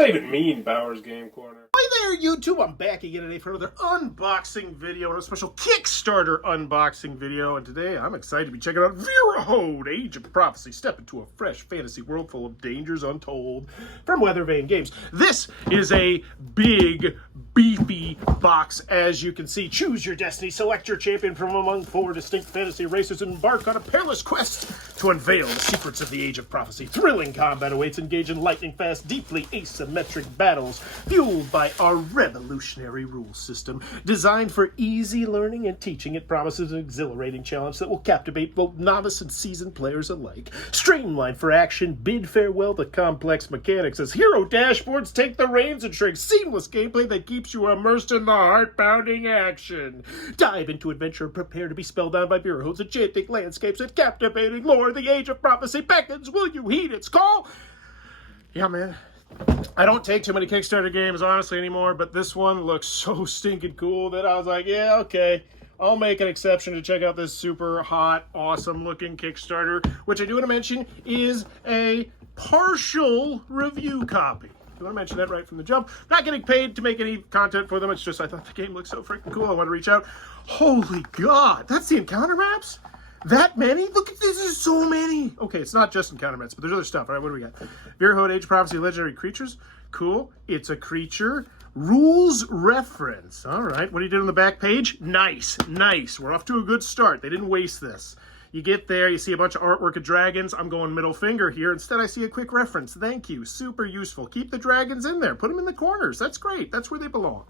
that even mean, Bowers Game Corner? Hi there, YouTube. I'm back again today for another unboxing video and a special Kickstarter unboxing video. And today I'm excited to be checking out Vrahode Age of Prophecy. Step into a fresh fantasy world full of dangers untold from Weathervane Games. This is a big, beefy box, as you can see. Choose your destiny, select your champion from among 4 distinct fantasy races, and embark on a perilous quest to unveil the secrets of the Age of Prophecy. Thrilling combat awaits. Engage in lightning-fast, deeply asymmetric battles, fueled by our revolutionary rule system. Designed for easy learning and teaching, it promises an exhilarating challenge that will captivate both novice and seasoned players alike. Streamlined for action, bid farewell to complex mechanics as hero dashboards take the reins and shrink seamless gameplay that keeps you immersed in the heart-pounding action. Dive into adventure and prepare to be spellbound by Vrahode's enchanting landscapes and captivating lore. The Age of Prophecy beckons. Will you heed its call? Yeah, man. I don't take too many Kickstarter games, honestly, anymore, but this one looks so stinking cool that I was like, yeah, okay. I'll make an exception to check out this super hot, awesome-looking Kickstarter, which I do want to mention is a partial review copy. I want to mention that right from the jump. Not getting paid to make any content for them. It's just I thought the game looked so freaking cool. I wanted to reach out. Holy God, that's the encounter maps? That many? Look at this, there's so many. Okay, it's not just encounter maps, but there's other stuff. All right, what do we got? Vrahode Age of Prophecy Legendary Creatures. Cool. It's a creature. Rules reference. All right, what do you do on the back page? Nice, nice. We're off to a good start. They didn't waste this. You get there, you see a bunch of artwork of dragons. I'm going middle finger here. Instead, I see a quick reference. Thank you. Super useful. Keep the dragons in there. Put them in the corners. That's great. That's where they belong.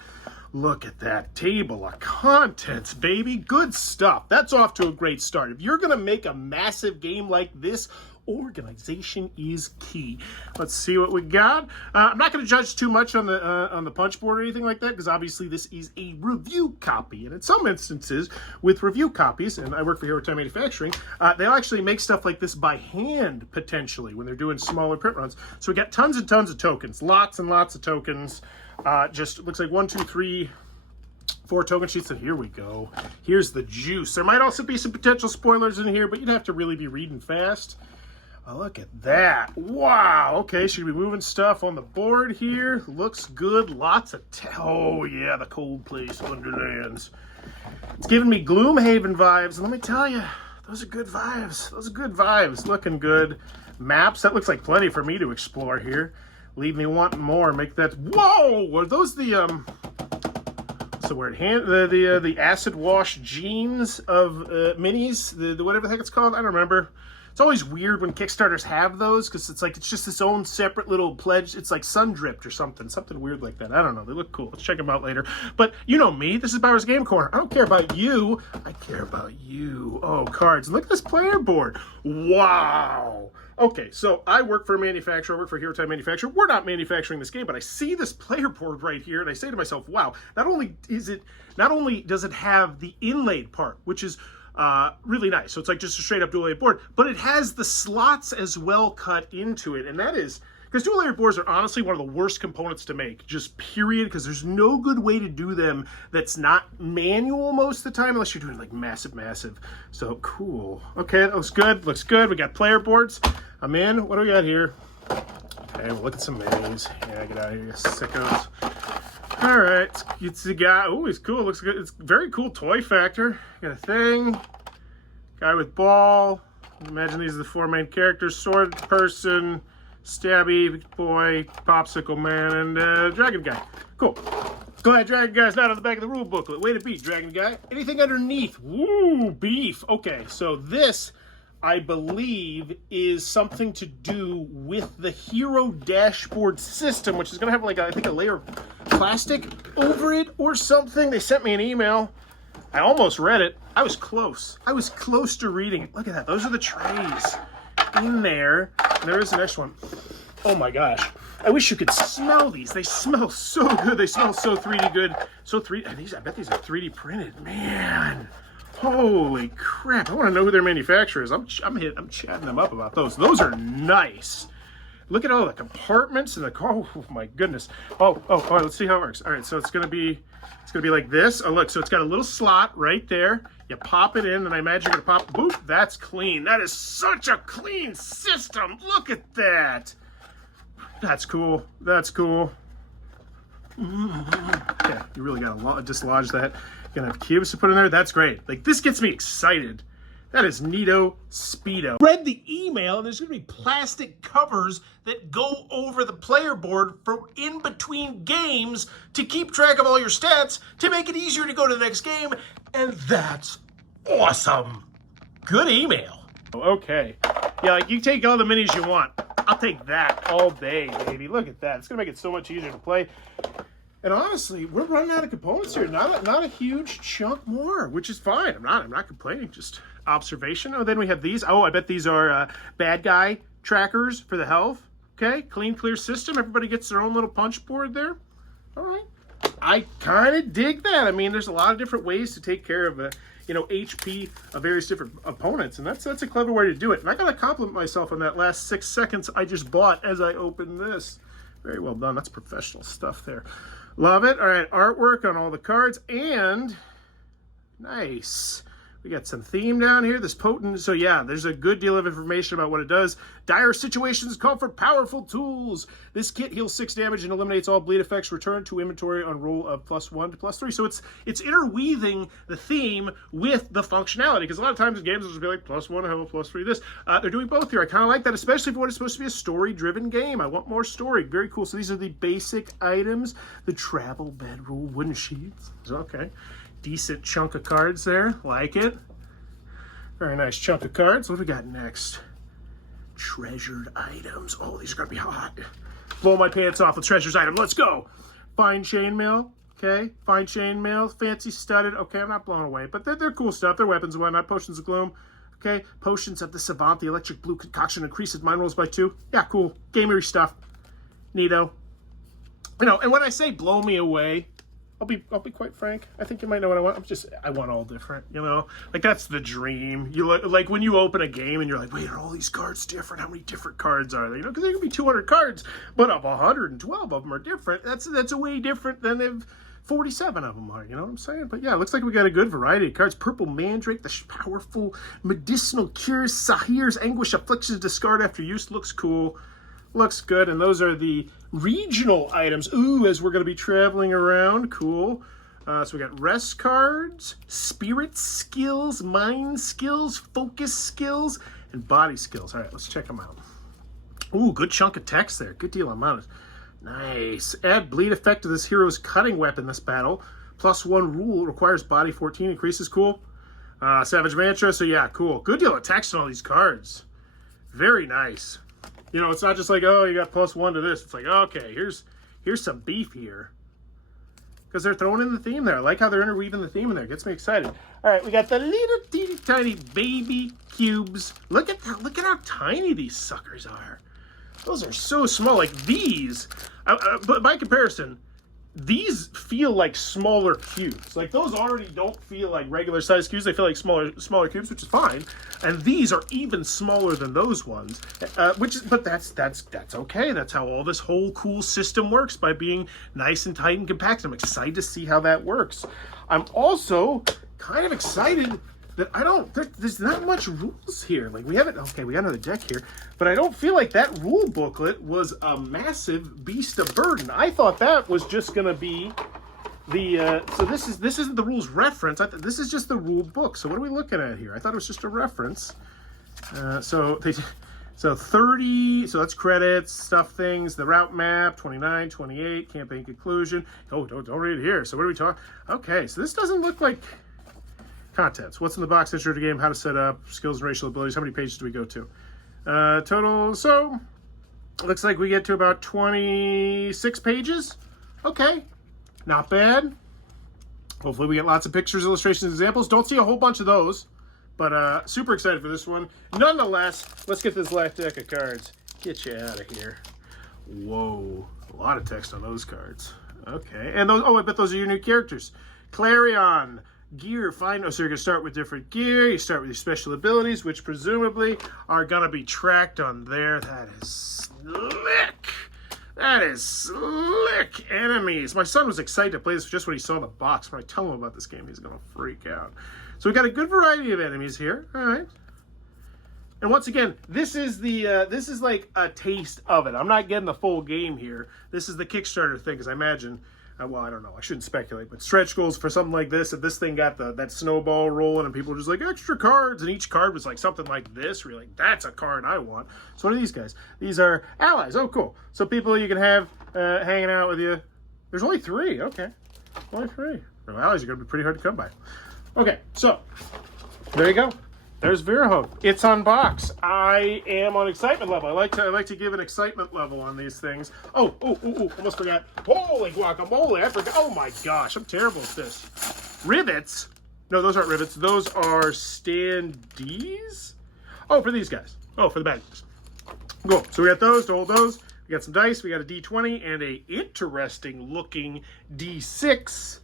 Look at that table of contents, baby. Good stuff. That's off to a great start. If you're going to make a massive game like this, organization is key. Let's see what we got. I'm not going to judge too much on the punch board or anything like that, because obviously this is a review copy, and in some instances with review copies, and I work for Hero Time Manufacturing, they'll actually make stuff like this by hand potentially when they're doing smaller print runs. So we got tons and tons of tokens, lots and lots of tokens. Just looks like 1, 2, 3, 4 token sheets, and here we go. Here's the juice. There might also be some potential spoilers in here, but you'd have to really be reading fast. Oh, look at that. Wow. Okay, should be moving stuff on the board here. Looks good. Lots of... oh, yeah, the cold place, Underlands. It's giving me Gloomhaven vibes, and let me tell you, those are good vibes. Those are good vibes. Looking good. Maps. That looks like plenty for me to explore here. Leave me wanting more. Make that... whoa! Are those the... what's the word? The acid wash jeans of minis? The whatever the heck it's called? I don't remember. It's always weird when Kickstarters have those, because it's like, it's just its own separate little pledge. It's like sun dripped or something weird like that. I don't know. They look cool. Let's check them out later. But you know me. This is Bowers Game Corner. I don't care about you. I care about you. Oh, cards. Look at this player board. Wow. Okay, so I work for a manufacturer. I work for Hero Time Manufacturer. We're not manufacturing this game, but I see this player board right here, and I say to myself, wow, not only does it have the inlaid part, which is really nice. So it's like just a straight up dual layer board, but it has the slots as well cut into it. And that is, because dual layer boards are honestly one of the worst components to make, just period, because there's no good way to do them that's not manual most of the time, unless you're doing like massive. So cool. Okay, that looks good. Looks good. We got player boards. I'm in. What do we got here? Okay, we'll look at some minis. Yeah, get out of here, you sickos. All right, it's the guy. Oh, he's cool. Looks good. It's very cool toy factor. Got a thing. Guy with ball. Imagine these are the 4 main characters: sword person, stabby boy, popsicle man, and dragon guy. Cool. Glad dragon guy's not on the back of the rule booklet. Way to beat, dragon guy. Anything underneath? Woo, beef. Okay, so this, I believe, is something to do with the hero dashboard system, which is going to have like I think a layer of plastic over it or something. They sent me an email. I almost read it. I was close. I was close to reading it. Look at that. Those are the trays in there. And there is the next one. Oh my gosh. I wish you could smell these. They smell so good. They smell so 3D good. So 3D. I bet these are 3D printed. Man. Holy crap. I want to know who their manufacturer is. I'm chatting them up about those. Those are nice. Look at all the compartments and the car. Oh my goodness. Oh, let's see how it works. All right, so it's gonna be like this. Oh look, so it's got a little slot right there. You pop it in, and I imagine you're gonna pop, boop, that's clean. That is such a clean system. Look at that. That's cool. That's cool. Yeah, you really gotta dislodge that. You're gonna have cubes to put in there. That's great. Like, this gets me excited. That is neato speedo. Read the email, and there's gonna be plastic covers that go over the player board for in between games to keep track of all your stats to make it easier to go to the next game, and that's awesome. Good email. Okay. Yeah, like, you take all the minis you want. I'll take that all day, baby. Look at that. It's gonna make it so much easier to play. And honestly, we're running out of components here. Not a huge chunk more, which is fine. I'm not complaining. Just observation. Oh, then we have these. Oh, I bet these are bad guy trackers for the health. Okay, clean, clear system. Everybody gets their own little punch board there. All right. I kind of dig that. I mean, there's a lot of different ways to take care of HP of various different opponents, and that's a clever way to do it. And I gotta compliment myself on that last 6 seconds I just bought as I opened this. Very well done. That's professional stuff there. Love it. All right, artwork on all the cards, and nice. We got some theme down here. This potent, so yeah, there's a good deal of information about what it does. Dire situations call for powerful tools. This kit heals 6 damage and eliminates all bleed effects. Return to inventory on roll of +1 to +3. So it's interweaving the theme with the functionality, because a lot of times in games it'll just be like +1 health, +3 this. They're doing both here. I kind of like that, especially for what is supposed to be a story-driven game. I want more story. Very cool. So these are the basic items. The travel bedroll wooden sheets. Okay. Decent chunk of cards there. Like it. Very nice chunk of cards. What do we got next? Treasured items. Oh, these are going to be hot. Blow my pants off with treasures item. Let's go. Fine chainmail. Okay. Fine chainmail. Fancy studded. Okay, I'm not blown away. But they're cool stuff. They're weapons and whatnot. Potions of gloom. Okay. Potions of the savant. The electric blue concoction increases mine rolls by 2. Yeah, cool. Gamery stuff. Neato. And when I say blow me away, I'll be quite frank. I think you might know what I want. I want all different, Like, that's the dream. Like when you open a game and you're like, wait, are all these cards different? How many different cards are there? Because there can be 200 cards, but of 112 of them are different. That's a way different than if 47 of them are. You know what I'm saying? But yeah, it looks like we got a good variety of cards. Purple Mandrake, the powerful medicinal cures, Sahir's anguish, afflictions, discard after use. Looks cool. Looks good, and those are the regional items. Ooh, as we're going to be traveling around. Cool. So we got rest cards, spirit skills, mind skills, focus skills, and body skills. All right, let's check them out. Ooh, good chunk of text there. Good deal on mounted. Nice. Add bleed effect to this hero's cutting weapon this battle. +1 rule requires body 14. Increases. Cool. Savage Mantra. So yeah, cool. Good deal of text on all these cards. Very nice. It's not just like, oh, you got +1 to this. It's like, okay, here's some beef here. Because they're throwing in the theme there. I like how they're interweaving the theme in there. It gets me excited. All right, we got the little teeny tiny baby cubes. Look at how tiny these suckers are. Those are so small. Like these, but by comparison, these feel like smaller cubes. Like those already don't feel like regular size cubes. They feel like smaller cubes, which is fine. And these are even smaller than those ones, but that's okay. That's how all this whole cool system works, by being nice and tight and compact. I'm excited to see how that works. I'm also kind of excited that there's not much rules here. Like we got another deck here, but I don't feel like that rule booklet was a massive beast of burden. I thought that was just gonna be the, so this isn't the rules reference. This is just the rule book. So what are we looking at here? I thought it was just a reference. So 30, so that's credits, stuff things, the route map, 29, 28, campaign conclusion. Oh, don't read it here. So what are we talking? Okay, so this doesn't look like contents. What's in the box, intro to game, how to set up, skills and racial abilities. How many pages do we go to? Total, so it looks like we get to about 26 pages. Okay, not bad. Hopefully we get lots of pictures, illustrations, examples. Don't see a whole bunch of those, but super excited for this one. Nonetheless, let's get this last deck of cards. Get you out of here. Whoa, a lot of text on those cards. Okay, and those, I bet those are your new characters. Clarion. Gear, so you're going to start with different gear. You start with your special abilities, which presumably are going to be tracked on there. That is slick. That is slick. Enemies. My son was excited to play this just when he saw the box. When I tell him about this game, he's going to freak out. So we got a good variety of enemies here. All right. And once again, this is like a taste of it. I'm not getting the full game here. This is the Kickstarter thing, because I imagine, well, I don't know, I shouldn't speculate, but stretch goals for something like this, if this thing got that snowball rolling and people were just like, extra cards, and each card was like something like this, where you're like, that's a card I want. So what are these guys? These are allies. Oh, cool. So people you can have hanging out with you. There's only 3. Okay. Only 3. Well, allies are going to be pretty hard to come by. Okay, so there you go. There's Vrahode. It's unboxed. I am on excitement level. I like to give an excitement level on these things. Oh, almost forgot. Holy guacamole, I forgot. Oh my gosh, I'm terrible at this. Rivets. No, those aren't rivets. Those are standees. Oh, for these guys. Oh, for the bad guys. Cool. So we got those to hold those. We got some dice. We got a D20 and a interesting looking D6.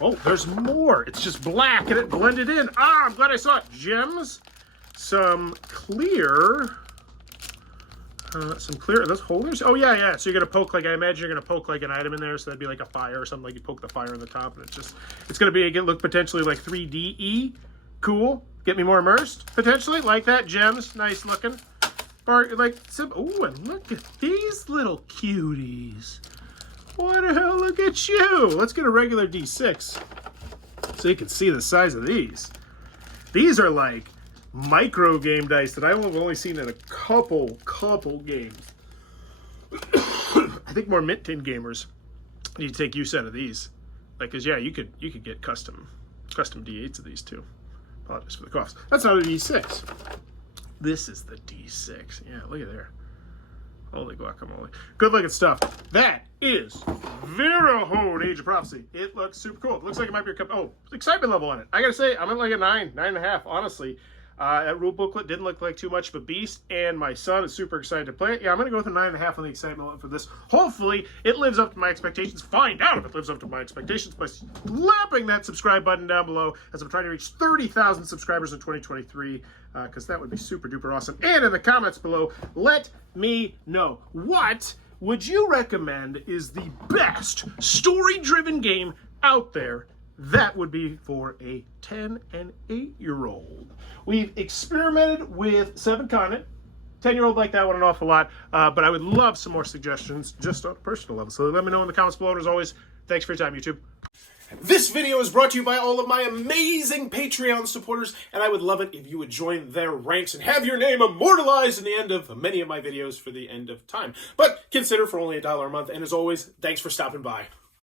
Oh, there's more. It's just black and it blended in. Ah, I'm glad I saw it. Gems. Some clear. Are those holders? Oh, yeah. So you're going to poke, like, I imagine you're going to poke, like, an item in there. So that'd be like a fire or something. Like you poke the fire on the top. And it's going to look potentially like 3D-y. Cool. Get me more immersed, potentially. Like that. Gems. Nice looking. Or, like, oh, and look at these little cuties. What the hell? Look at you. Let's get a regular D6 so you can see the size of these. These are like micro game dice that I've only seen in a couple games. I think more mint-tin gamers need to take use out of these. Like, cause yeah, you could get custom D8s of these too. Apologies for the coughs. That's not a D6. This is the D6. Yeah, look at there. Holy guacamole. Good looking stuff. That is Vrahode Age of Prophecy. It looks super cool. It looks like it might be a cup. Oh, excitement level on it. I gotta say, I'm at like a 9.5, honestly. That rule booklet didn't look like too much of a beast, and my son is super excited to play it. Yeah, I'm gonna go with a 9.5 on the excitement level for this. Hopefully, it lives up to my expectations. Find out if it lives up to my expectations by slapping that subscribe button down below, as I'm trying to reach 30,000 subscribers in 2023, because that would be super duper awesome. And in the comments below, let me know, what would you recommend is the best story-driven game out there that would be for a 10 and 8-year-old. We've experimented with 7 Continent. 10-year-old like that one an awful lot, but I would love some more suggestions just on a personal level. So let me know in the comments below. And as always, thanks for your time, YouTube. This video is brought to you by all of my amazing Patreon supporters, and I would love it if you would join their ranks and have your name immortalized in the end of many of my videos for the end of time. But consider for only $1 a month, and as always, thanks for stopping by.